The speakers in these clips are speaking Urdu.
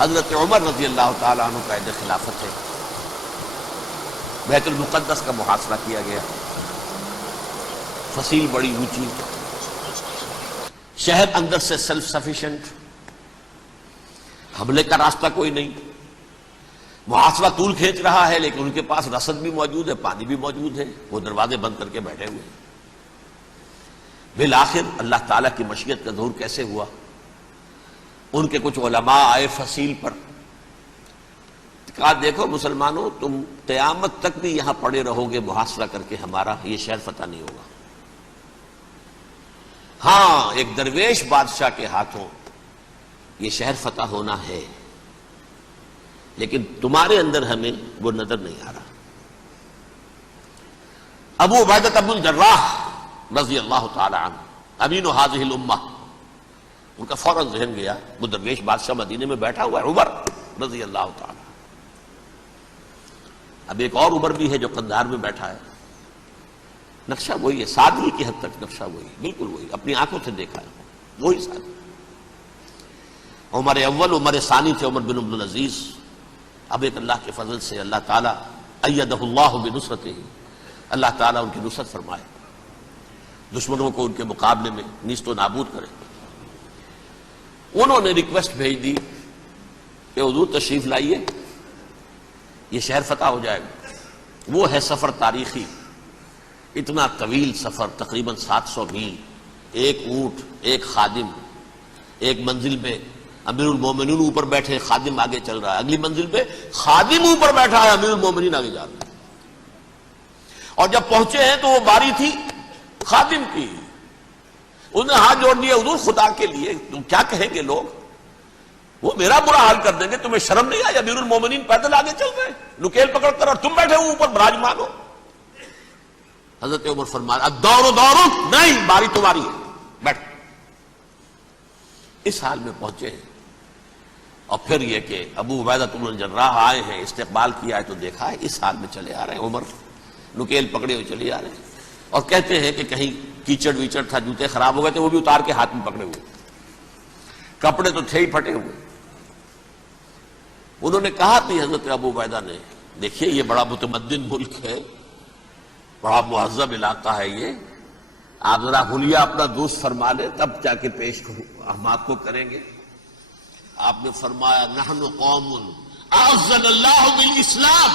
حضرت عمر رضی اللہ تعالیٰ عنہ کا عہد خلافت ہے، بیت المقدس کا محاصرہ کیا گیا، فصیل بڑی اونچی، شہر اندر سے سیلف سفیشینٹ، حملے کا راستہ کوئی نہیں، محاصرہ طول کھینچ رہا ہے لیکن ان کے پاس رسد بھی موجود ہے، پانی بھی موجود ہے، وہ دروازے بند کر کے بیٹھے ہوئے ہیں۔ بالآخر اللہ تعالیٰ کی مشیت کا ظہور کیسے ہوا؟ ان کے کچھ علماء آئے فصیل پر، کہا دیکھو مسلمانوں، تم قیامت تک بھی یہاں پڑے رہو گے محاصرہ کر کے، ہمارا یہ شہر فتح نہیں ہوگا۔ ہاں ایک درویش بادشاہ کے ہاتھوں یہ شہر فتح ہونا ہے، لیکن تمہارے اندر ہمیں وہ نظر نہیں آ رہا۔ ابو عبیدہ بن الجراح رضی اللہ تعالی عنہ، امین هذه الامہ، ان کا فوراً ذہن گیا وہ درویش بادشاہ مدینے میں بیٹھا ہوا ہے، عمر رضی اللہ تعالی۔ اب ایک اور عمر بھی ہے جو قندھار میں بیٹھا ہے، نقشہ وہی ہے، سادگی کی حد تک نقشہ وہی، بالکل وہی، اپنی آنکھوں سے دیکھا ہے وہی سادگی۔ عمر اول عمر ثانی تھے عمر بن عبدالعزیز۔ اب ایک اللہ کے فضل سے اللہ تعالیٰ ایدہ اللہ بنصرتہ، اللہ تعالیٰ ان کی نصرت فرمائے، دشمنوں کو ان کے مقابلے میں نیست و نابود کرے۔ انہوں نے ریکویسٹ بھیج دی کہ حضور تشریف لائیے، یہ شہر فتح ہو جائے گا۔ وہ ہے سفر تاریخی، اتنا طویل سفر، تقریباً 700 میل، ایک اونٹ، ایک خادم، ایک منزل پہ امیر المومنین اوپر بیٹھے، خادم آگے چل رہا ہے، اگلی منزل پہ خادم اوپر بیٹھا ہے، امیر المومنین آگے جا رہا ہے۔ اور جب پہنچے ہیں تو وہ باری تھی خادم کی، انہوں نے ہاتھ جوڑ دیا، حضور خدا کے لیے تم کیا کہیں گے لوگ، وہ میرا برا حال کر دیں گے، تمہیں شرم نہیں آئی؟ امیر المومنین پیدل آگے چل رہے ہیں نکیل پکڑ کر، اور تم بیٹھے ہو اوپر براجمان ہو۔ حضرت عمر فرمایا الدور دورک، نہیں باری تمہاری ہے، بیٹھ۔ اس حال میں پہنچے ہیں، اور پھر یہ کہ ابو عبیدہ بن الجراح آئے ہیں، استقبال کیا ہے تو دیکھا ہے اس حال میں چلے آ رہے ہیں، عمر نکیل پکڑے ہوئے چلے آ رہے ہیں، اور کہتے ہیں کہ کہیں کیچڑ ویچڑ تھا، جوتے خراب ہو گئے تھے، وہ بھی اتار کے ہاتھ میں پکڑے ہوئے، کپڑے تو تھے ہی پھٹے ہوئے۔ انہوں نے کہا بھی حضرت ابو عبیدہ نے، دیکھیے یہ بڑا متمدن ملک ہے، بڑا مہذب علاقہ ہے یہ، آپ ذرا حلیہ اپنا دوست فرما لیں تب جا کے پیش ہم آپ کو کریں گے۔ آپ نے فرمایا نحن قوم اعزنا اللہ بالاسلام،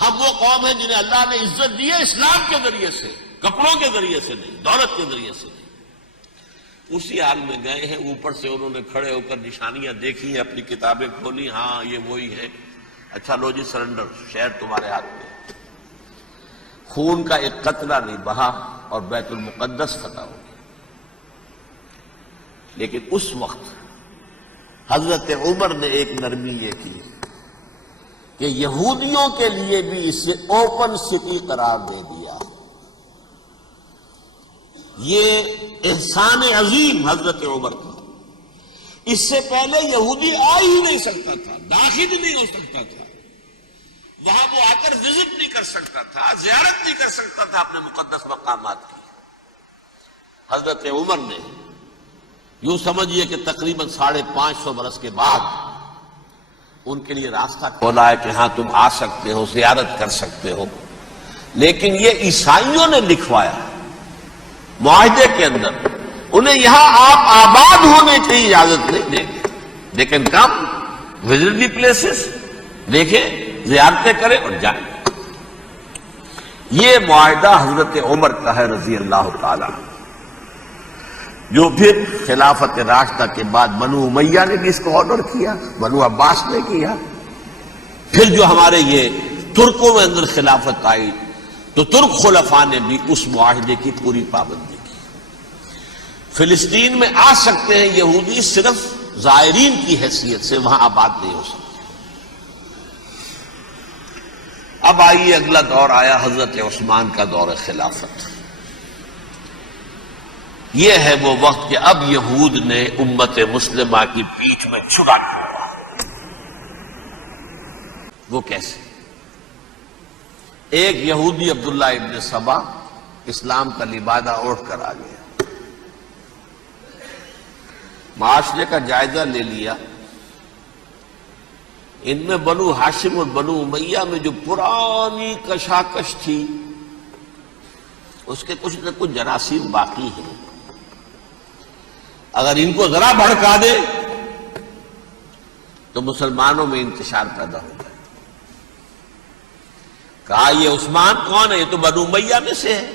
ہم وہ قوم ہیں جنہیں اللہ نے عزت دی ہے اسلام کے ذریعے سے، کپڑوں کے ذریعے سے نہیں، دولت کے ذریعے سے نہیں۔ اسی حال میں گئے ہیں، اوپر سے انہوں نے کھڑے ہو کر نشانیاں دیکھی ہیں، اپنی کتابیں کھولی، ہاں یہ وہی ہے، اچھا لو جی سرنڈر، شہر تمہارے ہاتھ میں۔ خون کا ایک قطرہ نہیں بہا اور بیت المقدس فتح ہو گیا۔ لیکن اس وقت حضرت عمر نے ایک نرمی یہ کی کہ یہودیوں کے لیے بھی اسے اوپن سٹی قرار دے دیا۔ یہ احسان عظیم حضرت عمر کا، اس سے پہلے یہودی آ ہی نہیں سکتا تھا، داخل نہیں ہو سکتا تھا، وہاں وہ آ کر وزٹ نہیں کر سکتا تھا، زیارت نہیں کر سکتا تھا اپنے مقدس مقامات کی۔ حضرت عمر نے یوں سمجھیے کہ تقریباً 550 برس کے بعد ان کے لیے راستہ کھولا ہے کہ ہاں تم آ سکتے ہو، زیارت کر سکتے ہو۔ لیکن یہ عیسائیوں نے لکھوایا معاہدے کے اندر، انہیں یہاں آپ آباد ہونے کی اجازت نہیں دیں گے، لیکن کم وزٹ دی پلیسز، دیکھیں زیارتیں کریں اور جائیں۔ یہ معاہدہ حضرت عمر کا ہے رضی اللہ تعالی، جو پھر خلافت راشدہ کے بعد بنو امیہ نے بھی اس کو آرڈر کیا، بنو عباس نے کیا، پھر جو ہمارے یہ ترکوں میں اندر خلافت آئی تو ترک خلفاء نے بھی اس معاہدے کی پوری پابندی کی۔ فلسطین میں آ سکتے ہیں یہودی صرف زائرین کی حیثیت سے، وہاں آباد نہیں ہو سکتے۔ اب آئیے اگلا دور آیا حضرت عثمان کا دور خلافت۔ یہ ہے وہ وقت کہ اب یہود نے امت مسلمہ کی پیٹھ میں چھڑا ڈھونڈا۔ وہ کیسے؟ ایک یہودی عبداللہ ابن سبا اسلام کا لبادہ اوڑھ کر آ گیا، معاشرے کا جائزہ لے لیا، ان میں بنو ہاشم اور بنو امیہ میں جو پرانی کشاکش تھی اس کے کچھ نہ کچھ جراثیم باقی ہیں. اگر ان کو ذرا بھڑکا دے تو مسلمانوں میں انتشار پیدا ہو جائے. کہا یہ عثمان کون ہے؟ یہ تو بنو امیہ میں سے ہے،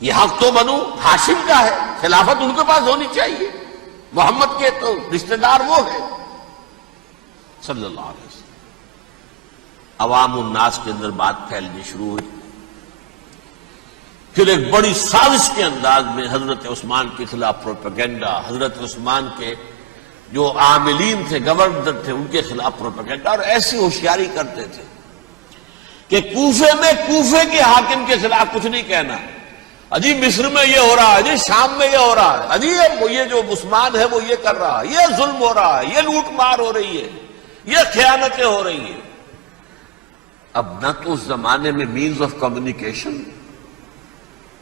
یہ حق تو بنو ہاشم کا ہے، خلافت ان کے پاس ہونی چاہیے، محمد کے تو رشتہ دار وہ ہے صلی اللہ علیہ وسلم. عوام الناس کے اندر بات پھیلنی شروع ہوئی. پھر ایک بڑی سازش کے انداز میں حضرت عثمان کے خلاف پروپیگنڈا، حضرت عثمان کے جو عاملین تھے، گورنر تھے، ان کے خلاف پروپیگنڈا، اور ایسی ہوشیاری کرتے تھے کہ کوفے میں کوفے کے حاکم کے خلاف کچھ نہیں کہنا. اجی مصر میں یہ ہو رہا ہے، اجی شام میں یہ ہو رہا ہے، اجی یہ جو عثمان ہے وہ یہ کر رہا ہے، یہ ظلم ہو رہا ہے، یہ لوٹ مار ہو رہی ہے، یہ خیانتیں ہو رہی ہیں. اب نہ تو اس زمانے میں مینز آف کمیونیکیشن،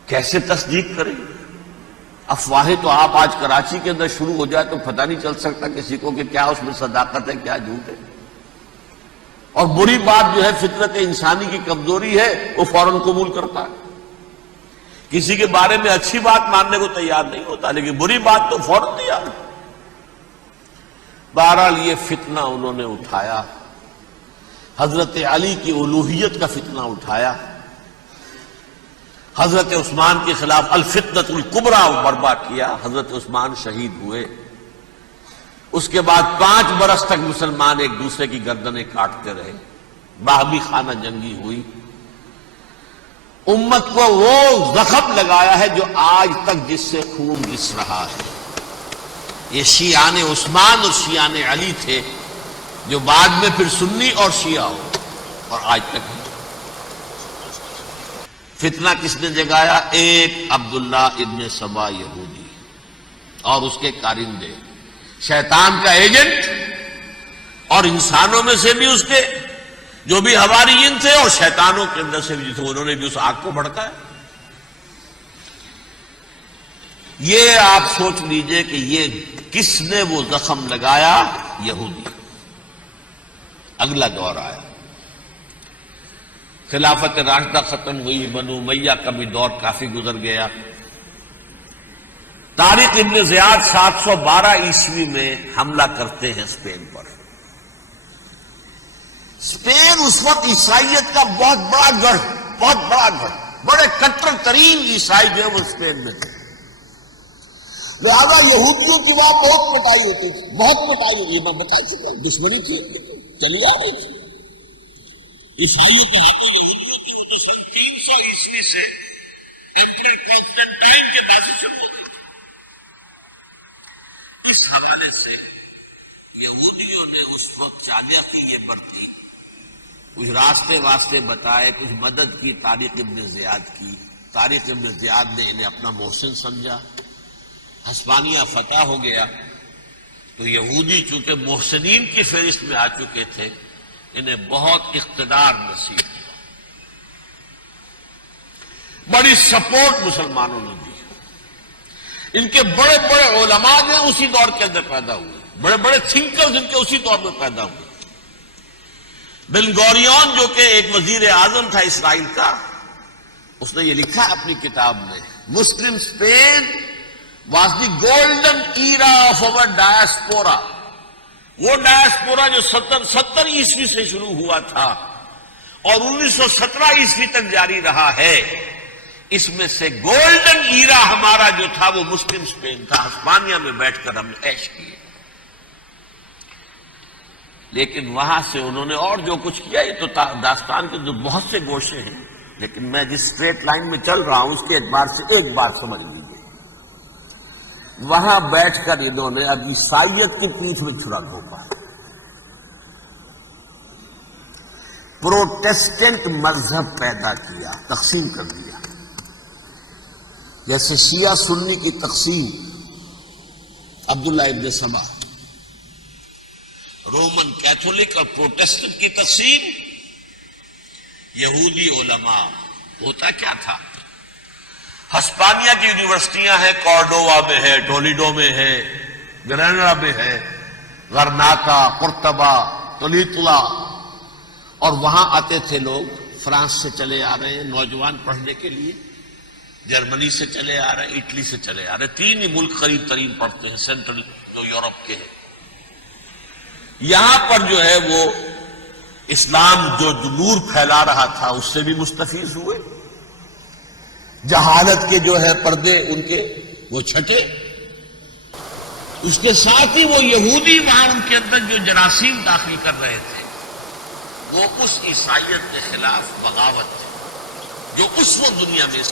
کیسے تصدیق کریں؟ افواہیں تو آپ آج کراچی کے اندر شروع ہو جائے تو پتہ نہیں چل سکتا کسی کو کہ کیا اس میں صداقت ہے کیا جھوٹ ہے. اور بری بات جو ہے فطرت انسانی کی کمزوری ہے، وہ فوراً قبول کرتا ہے. کسی کے بارے میں اچھی بات ماننے کو تیار نہیں ہوتا، لیکن بری بات تو فوراً تیار. بہرحال یہ فتنہ انہوں نے اٹھایا، حضرت علی کی الوہیت کا فتنہ اٹھایا، حضرت عثمان کے خلاف الفتنۃ الکبریٰ برپا کیا. حضرت عثمان شہید ہوئے. اس کے بعد 5 برس تک مسلمان ایک دوسرے کی گردنیں کاٹتے رہے، باہمی خانہ جنگی ہوئی. امت کو وہ زخم لگایا ہے جو آج تک جس سے خون رس رہا ہے. یہ شیعان عثمان اور شیعان علی تھے جو بعد میں پھر سنی اور شیعہ ہو، اور آج تک ہے. فتنہ کس نے جگایا؟ ایک عبداللہ ابن سبا یہودی اور اس کے کارندے، شیطان کا ایجنٹ، اور انسانوں میں سے بھی اس کے جو بھی حواریین تھے اور شیطانوں کے اندر سے بھی تھے، انہوں نے بھی اس آگ کو بھڑکایا. یہ آپ سوچ لیجئے کہ یہ کس نے وہ زخم لگایا؟ یہودی. اگلا دور آیا، خلافت راشدہ ختم ہوئی، بنو امیہ کا بھی دور کافی گزر گیا. طارق ابن زیاد 712 عیسوی میں حملہ کرتے ہیں اسپین پر. اسپین اس وقت عیسائیت کا بہت بڑا گڑھ، بڑے کٹر ترین عیسائی جو وہ اسپین میں تھے. لہذا یہودیوں کی وہاں بہت پٹائی ہوتی تھی، بہت پٹائی ہوئی. میں بتا چکا ہوں، دشمنی تھی چلی آ رہی تھی عیسائیوں کے ہاتھوں یہودیوں کی. وہ تو سن 300 عیسوی سے ایمپرر کانسٹنٹائن کے بعد سے شروع ہو گئی تھی. اس حوالے سے یہودیوں نے اس وقت چالیاقی یہ برتی، کچھ راستے واسطے بتائے، کچھ مدد کی طارق ابن زیاد کی. طارق ابن زیاد نے انہیں اپنا محسن سمجھا. ہسپانیہ فتح ہو گیا تو یہودی چونکہ محسنین کی فہرست میں آ چکے تھے، انہیں بہت اقتدار نصیب ہوا. بڑی سپورٹ مسلمانوں نے دی. ان کے بڑے بڑے علماء نے اسی دور کے اندر پیدا ہوئے، بڑے بڑے تھنکرز ان کے اسی دور میں پیدا ہوئے. بن گوریون جو کہ ایک وزیر اعظم تھا اسرائیل کا، اس نے یہ لکھا اپنی کتاب میں، مسلم Spain was the golden era of our diaspora. وہ ڈائسپورا جو 70 عیسوی سے شروع ہوا تھا اور 1917 عیسوی تک جاری رہا ہے، اس میں سے گولڈن ایرا ہمارا جو تھا وہ مسلم اسپین تھا. ہسپانیہ میں بیٹھ کر ہم نے عیش کیے. لیکن وہاں سے انہوں نے اور جو کچھ کیا، یہ تو داستان کے جو بہت سے گوشے ہیں، لیکن میں جس اسٹریٹ لائن میں چل رہا ہوں اس کے اعتبار سے ایک بات سمجھ لیجیے. وہاں بیٹھ کر انہوں نے اب عیسائیت کی پیٹھ میں چھرا گھونپا. پروٹیسٹنٹ مذہب پیدا کیا، تقسیم کر دیا. جیسے شیعہ سنی کی تقسیم، عبداللہ ابن سبا. رومن کیتھولک اور پروٹیسٹنٹ کی تقسیم، یہودی علماء. ہوتا کیا تھا؟ ہسپانیہ کی یونیورسٹیاں ہیں، کارڈووا میں ہے، ٹولیڈو میں ہے، گریناڈا میں ہے. غرناطہ، قرطبہ، طلیطلہ، اور وہاں آتے تھے لوگ، فرانس سے چلے آ رہے ہیں نوجوان پڑھنے کے لیے، جرمنی سے چلے آ رہے ہیں، اٹلی سے چلے آ رہے ہیں، تین ہی ملک قریب ترین پڑتے ہیں سینٹرل جو یورپ کے ہیں۔ یہاں پر جو ہے وہ اسلام جو نور پھیلا رہا تھا اس سے بھی مستفیض ہوئے، جہالت کے جو ہے پردے ان کے وہ چھٹے، اس کے ساتھ ہی وہ یہودی وہاں ان کے اندر جو جراثیم داخل کر رہے تھے وہ اس عیسائیت کے خلاف بغاوت تھی جو اس وقت دنیا میں